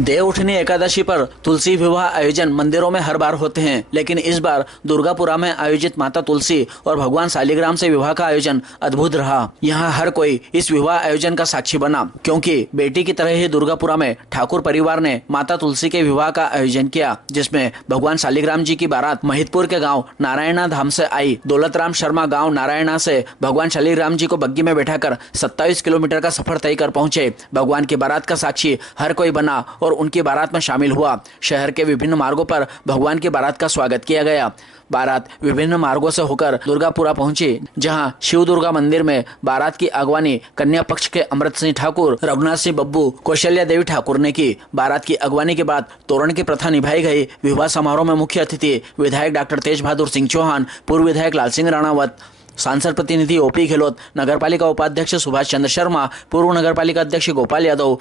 देवउठनी एकादशी पर तुलसी विवाह आयोजन मंदिरों में हर बार होते हैं, लेकिन इस बार दुर्गापुरा में आयोजित माता तुलसी और भगवान शालिग्राम से विवाह का आयोजन अद्भुत रहा। यहाँ हर कोई इस विवाह आयोजन का साक्षी बना, क्योंकि बेटी की तरह ही दुर्गापुरा में ठाकुर परिवार ने माता तुलसी के विवाह का आयोजन किया, जिसमें भगवान शालिग्राम जी की बारात महितपुर के गाँव नारायणा धाम से आई। दौलतराम शर्मा गाँव नारायणा से भगवान शालिग्राम जी को बग्गी में बैठाकर 27 किलोमीटर का सफर तय कर पहुंचे। भगवान की बारात का साक्षी हर कोई बना और उनकी बारात में शामिल हुआ। शहर के विभिन्न मार्गों पर भगवान की बारात का स्वागत किया गया। बारात विभिन्न मार्गों से होकर दुर्गापुरा पहुंची, जहां शिव दुर्गा मंदिर में बारात की अगवानी कन्या पक्ष के अमृत सिंह ठाकुर, रघुनाथ सिंह बब्बू, कौशल्या देवी ठाकुर ने की। बारात की अगवानी के बाद तोरण की प्रथा निभाई गई। विवाह समारोह में मुख्य अतिथि विधायक डॉक्टर तेज बहादुर सिंह चौहान, पूर्व विधायक लाल सिंह राणावत, सांसद प्रतिनिधि ओपी गहलोत, नगरपालिका उपाध्यक्ष सुभाष चंद्र शर्मा, पूर्व नगरपालिका अध्यक्ष गोपाल यादव,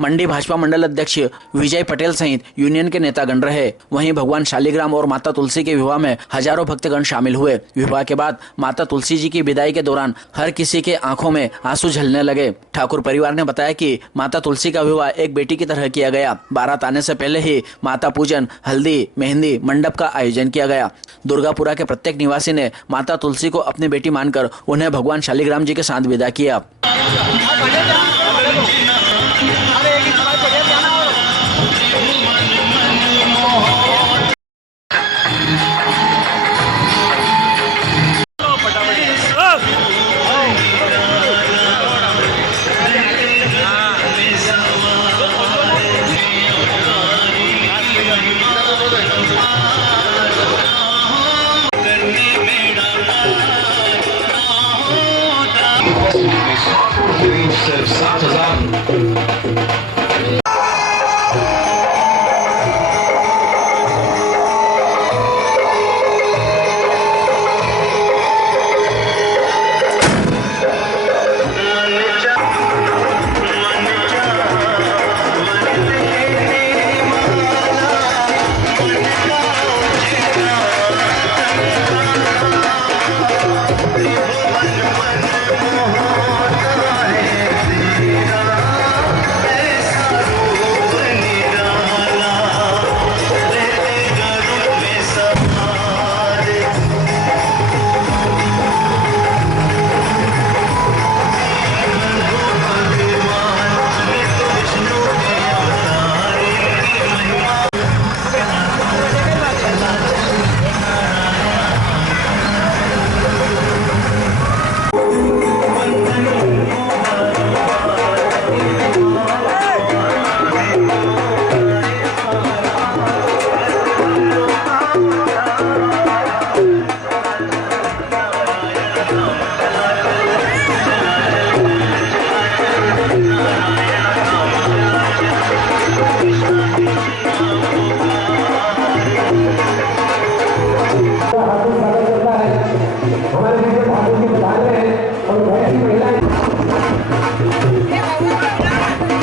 मंडी भाजपा मंडल अध्यक्ष विजय पटेल सहित यूनियन के नेतागण रहे। वहीं भगवान शालिग्राम और माता तुलसी के विवाह में हजारों भक्तगण शामिल हुए। विवाह के बाद माता तुलसी जी की विदाई के दौरान हर किसी के आंखों में आंसू झलने लगे। ठाकुर परिवार ने बताया कि माता तुलसी का विवाह एक बेटी की तरह किया गया। बारात आने से पहले ही माता पूजन, हल्दी, मेहंदी, मंडप का आयोजन किया गया। दुर्गापुरा के प्रत्येक निवासी ने माता तुलसी को अपनी बेटी मानकर उन्हें भगवान शालिग्राम जी के साथ विदा किया।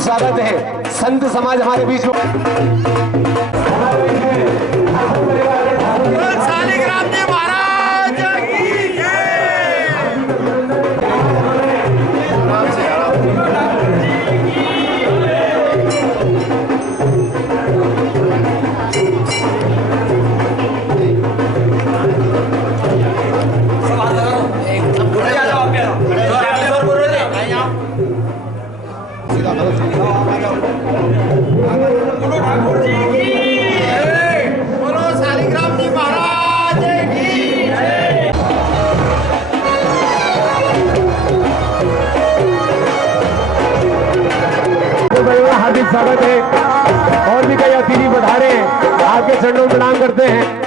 स्वागत है संत समाज हमारे बीच में। शालिग्राम जी महाराज की हार्दिक स्वागत है। और भी कई अतिथि पधारे आपके चरणों में प्रणाम करते हैं।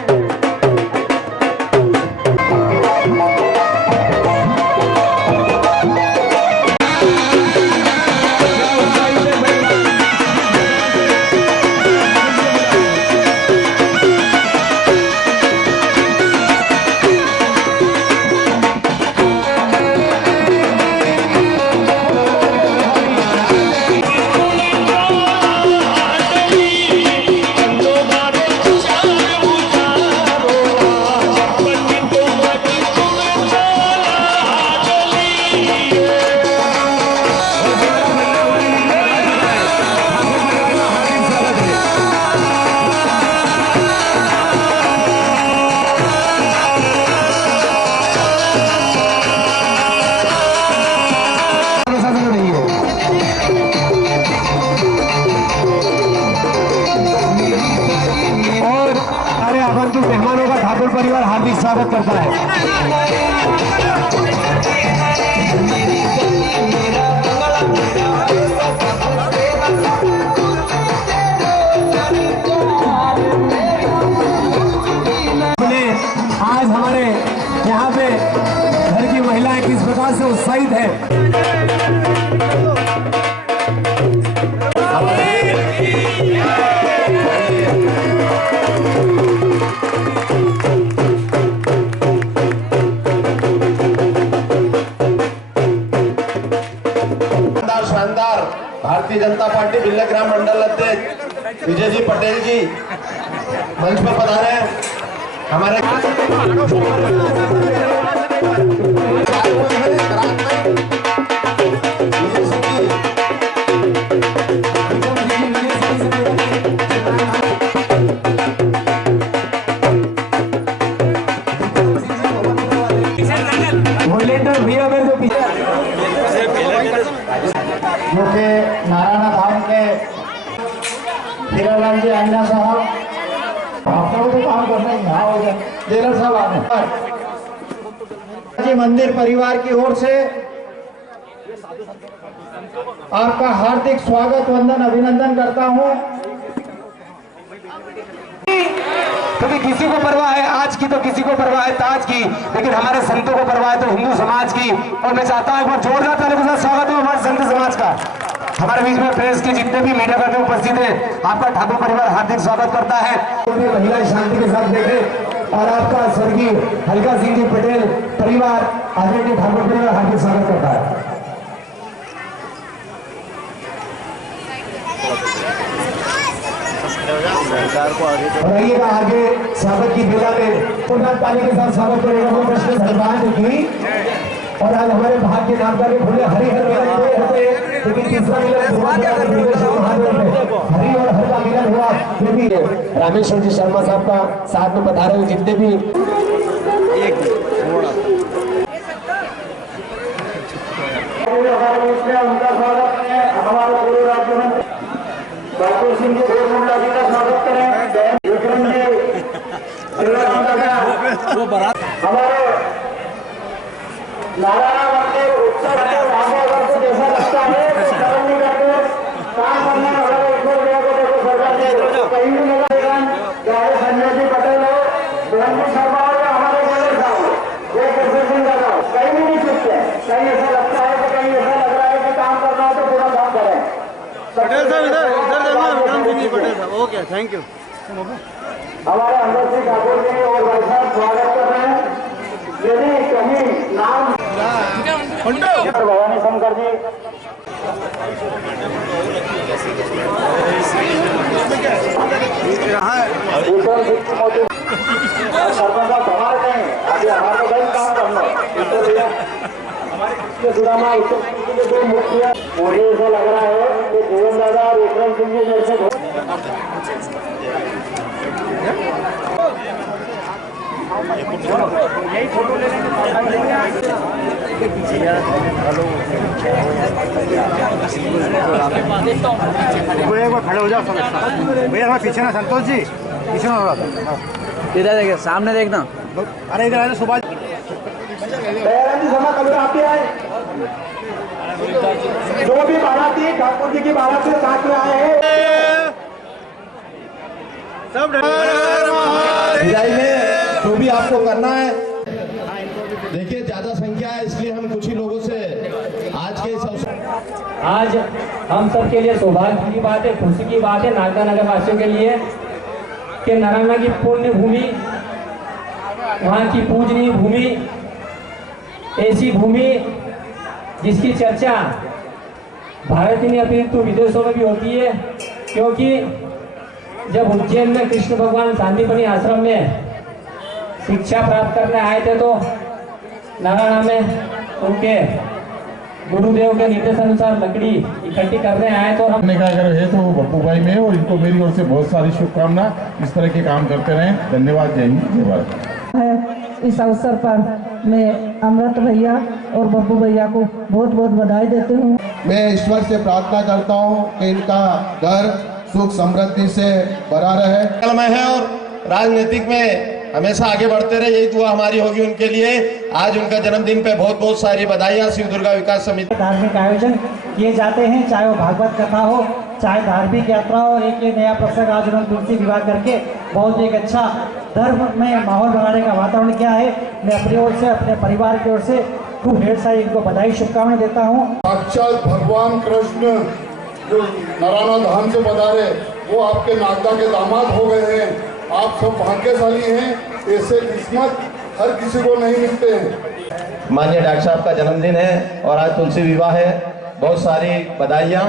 परिवार हार्दिक स्वागत करता है। आज हमारे यहाँ पे घर की महिलाएं किस प्रकार से उत्साहित है। शानदार भारतीय जनता पार्टी बिल्लग्राम मंडल अध्यक्ष विजय जी पटेल जी मंच पर पधारे हैं। हमारे जो कि नारायण धाम के हीरालाल जी आईना साहब आप लोगों को काम करना ही यहाँ हो गया जेलर साहब आने मंदिर परिवार की ओर से आपका हार्दिक स्वागत वंदन अभिनंदन करता हूँ। क्योंकि किसी को परवाह है आज की तो किसी को परवाह है ताज की, लेकिन हमारे संतों को परवाह है तो हिंदू समाज की। और मैं चाहता हूं एक बार जोरदार तालियों के साथ स्वागत हो हमारे संत समाज का। हमारे बीच में प्रेस के जितने भी मीडिया कर्मी उपस्थित हैं, आपका ठाकुर परिवार हार्दिक स्वागत करता है। महिलाएं शांति के साथ देखे और आपका स्वर्गीय हल्का सिंह जी पटेल परिवार आदरणीय ठाकुर परिवार हार्दिक स्वागत करता है। और आइएगा आगे स्वागत की बेला में पूर्ण ताली के साथ स्वागत करेगा वो कृष्ण भगवान की। और आज हमारे भाग के नाम का भूले हरिहर मिलन होते, लेकिन तीसरा मिलन हरि और हर का मिलन हुआ। क्योंकि रामेश्वर जी शर्मा साहब का साथ में बता रहे हुए जितने भी उनका स्वागत है। हमारे पूरे राज्य में डॉक्टर सिंह जी मुंडा जी का स्वागत करें। विक्रम जी हमारे नारायण मंदिर उत्सव को जैसा लगता है काम करना कहीं भी मिलेगा। चाहे संजय जी पटेल हो, ब्रह्म शर्मा हो या हमारे बोले साहब ये कैसे सिंह हो, कहीं भी नहीं चुपते। कहीं ऐसा लगता है कि कहीं ऐसा लग रहा है कि काम करना है तो पूरा काम करें। पटेल साहब इधर इधर देखना, विक्रम सिंह जी पटेल साहब। Okay, thank you. हमारे अंदर से ठाकुर जी और भाई साहब स्वागत कर रहे हैं। यदि कहीं नाम भवानी शंकर जी सरपंच हमारे नहीं अभी हमारे भाई काम करना सुदामा उत्तर दो मुखिया मुझे ऐसा लग रहा है कि जीवन दादा और विक्रम सिंह जी मेरे से यही फोटो लेने खड़े हो जाओ भैया। पीछे ना संतोष जी, पीछे ना हो रहा था। इधर देखिए, सामने देखना। अरे इधर आए सुभाष जी समा कभी आप भी आए। जो भी बाराती ठाकुर जी की बारात से साथ में आए हैं सब विदाई में जो भी आपको करना है। देखिए ज्यादा संख्या है इसलिए हम कुछ ही लोगों से आज के इस अवसर आज हम सब के लिए सौभाग्य की बात है, खुशी की बात है नागदा नगर वासियों के लिए कि नारायण की पुण्य भूमि, वहाँ की पूजनीय भूमि, ऐसी भूमि जिसकी चर्चा भारत में अतिरिक्त विदेशों में भी होती है। क्योंकि जब उज्जैन में कृष्ण भगवान सांदीपनि आश्रम में शिक्षा प्राप्त करने आए थे तो नारायण में उनके गुरुदेव के निर्देश अनुसार लकड़ी इकट्ठी करने आए तो हमने कहा अगर है तो बप्पू भाई में, और इनको मेरी ओर से बहुत सारी शुभकामना। इस तरह के काम करते रहें। धन्यवाद। जय हिंद, जय भारत। इस अवसर पर मैं अमृत भैया और बब्बू भैया को बहुत बहुत बधाई देती हूँ। मैं ईश्वर से प्रार्थना करता हूँ कि इनका घर सुख समृद्धि से भरा रहे। है और राजनीतिक में हमेशा आगे बढ़ते रहे, यही दुआ हमारी होगी उनके लिए। आज उनका जन्मदिन पे बहुत बहुत सारी बधाइयाँ शिव दुर्गा विकास समिति। धार्मिक आयोजन किए जाते हैं, चाहे वो भागवत कथा हो, चाहे धार्मिक यात्रा हो। एक ये नया प्रसंग आज उन्होंने तुलसी विवाह करके बहुत एक अच्छा धर्म में माहौल बनाने का वातावरण किया है। मैं अपनी ओर से, अपने परिवार की ओर से खूब ढेर सारी इनको बधाई शुभकामनाएं देता हूँ। साक्षात भगवान कृष्ण जो नारायण धाम से पधारे वो आपके नागदा के दामाद हो गए हैं। आप सब भाग्यशाली हैं, ऐसे किस्मत हर किसी को नहीं मिलते हैं। माननीय डॉक्टर साहब का जन्मदिन है और आज तुलसी विवाह है, बहुत सारी बधाइयाँ।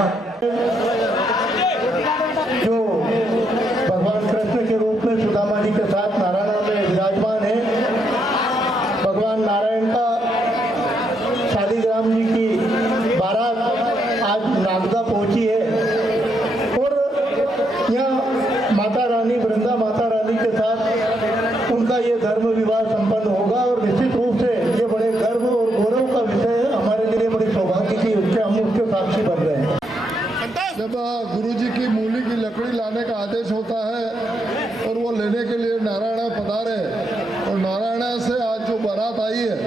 जो भगवान कृष्ण के रूप में सुदामा जी के साथ नारायण में विराजमान है, भगवान नारायण का शालिग्राम जी की बारात आज नागदा पहुंची है और यहाँ माता रानी, वृंदा माता रानी के साथ उनका ये धर्म विवाह संपन्न होगा और निश्चित रूप से ये बड़े गर्व और गौरव का विषय है। हमारे लिए बड़ी सौभाग्य की उसके हम उसके साक्षी बन रहे हैं। जब गुरु जी की मूली की लकड़ी लाने का आदेश होता है और वो लेने के लिए नारायण पधारे और नारायण से आज जो बारात आई है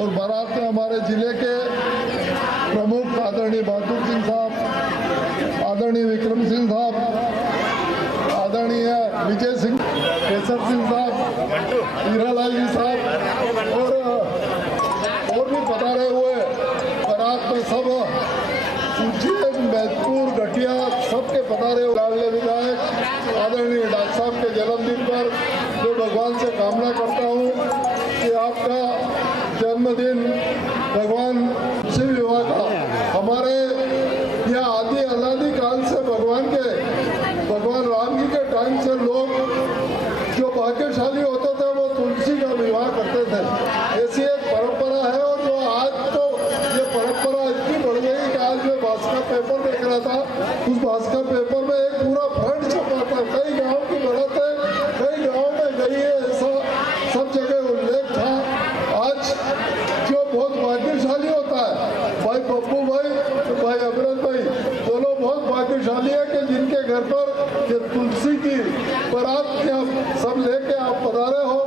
और बारात में हमारे जिले के प्रमुख आदरणीय बहादुर सिंह साहब, आदरणीय विक्रम सिंह साहब, आदरणीय विजय सिंह, केसर सिंह साहब, हीरालाल जी साहब और भी पधारे हुए बारात में सब उज्जैन, मैदपुर, गठिया सबके पधारे लाडले विधायक आदरणीय डॉक्टर साहब के जन्मदिन पर जो भगवान से कामना करता हूँ कि आपका जन्मदिन भगवान शिव विवाह का हमारे यहाँ आदि अनादि काल से भगवान राम जी के टाइम से लोग जो भाग्यशाली होते थे वो तुलसी का विवाह करते थे। ऐसी एक परंपरा है और जो आज तो ये परंपरा इतनी बढ़ गई कि आज मैं भास्कर पेपर देख रहा था, उस भास्कर पेपर में एक पूरा फ्रंट छपा था, कई गाँव की बढ़त है, कई गाँव में गई है, ऐसा सब जगह उल्लेख था। आज जो बहुत भाग्यशाली होता है, भाई पप्पू भाई, भाई अमृत भाई दोनों बहुत भाग्यशाली है कि जिनके घर पर ये तुलसी की बारात सब लेके आप पधारे हो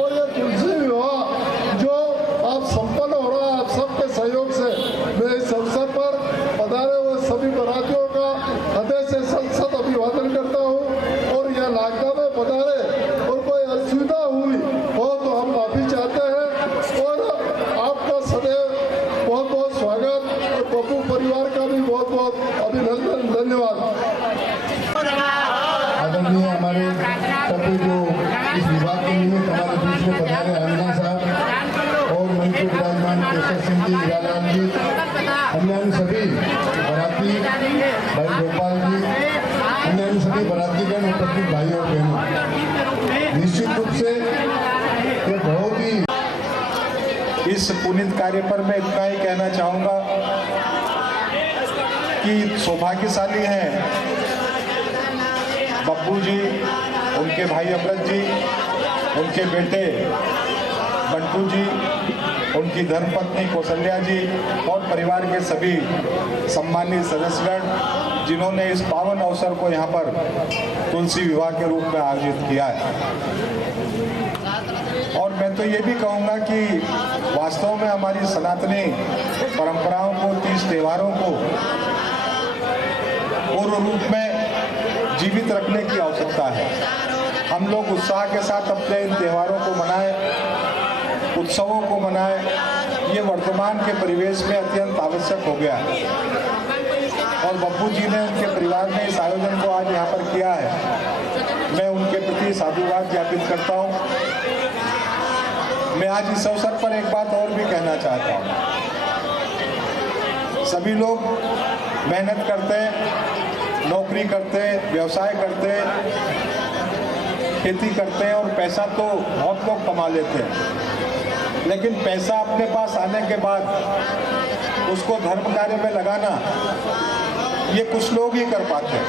और ये तुलसी विवाह जो आप संपन्न हो रहा है आप सबके सहयोग से। मैं इस अवसर पर पधारे हुए सभी बारातियों का हृदय से सत अभिवादन करता हूँ और यह नागदा में पधारे और कोई असुविधा हुई हो तो हम माफी चाहते हैं और आपका सदैव बहुत बहुत स्वागत और पप्पू परिवार का भी बहुत बहुत अभिनंदन, धन्यवाद। आदरणीय हमारे सभी जो इस विभाग के निमित्त हमारे बीच में पधारे हनुमान साहब और मंच पर विराजमान केसर सिंह जी, हीरालाल जी, अन्य सभी बराती भाई गोपाल जी, अन्य सभी बरातीगण उपस्थित भाई और बहनों, निश्चित रूप से ये बहुत ही इस पुनीत कार्य पर मैं इतना ही कहना चाहूँगा कि सौभाग्यशाली हैं बब्बू जी, उनके भाई अमृत जी, उनके बेटे बंटू जी, उनकी धर्मपत्नी कौशल्या जी और परिवार के सभी सम्मानित सदस्यगण जिन्होंने इस पावन अवसर को यहाँ पर तुलसी विवाह के रूप में आयोजित किया है। और मैं तो ये भी कहूँगा कि वास्तव में हमारी सनातनी परंपराओं को, तीज त्योहारों को पूर्ण रूप में जीवित रखने की आवश्यकता है। हम लोग उत्साह के साथ अपने इन त्योहारों को मनाएं, उत्सवों को मनाएं। ये वर्तमान के परिवेश में अत्यंत आवश्यक हो गया है और बब्बू जी ने, उनके परिवार ने इस आयोजन को आज यहाँ पर किया है। मैं उनके प्रति साधुवाद ज्ञापित करता हूँ। मैं आज इस अवसर पर एक बात और भी कहना चाहता हूँ। सभी लोग मेहनत करते हैं, नौकरी करते हैं, व्यवसाय करते हैं, खेती करते हैं और पैसा तो बहुत लोग कमा लेते हैं, लेकिन पैसा अपने पास आने के बाद उसको धर्म कार्य में लगाना ये कुछ लोग ही कर पाते हैं।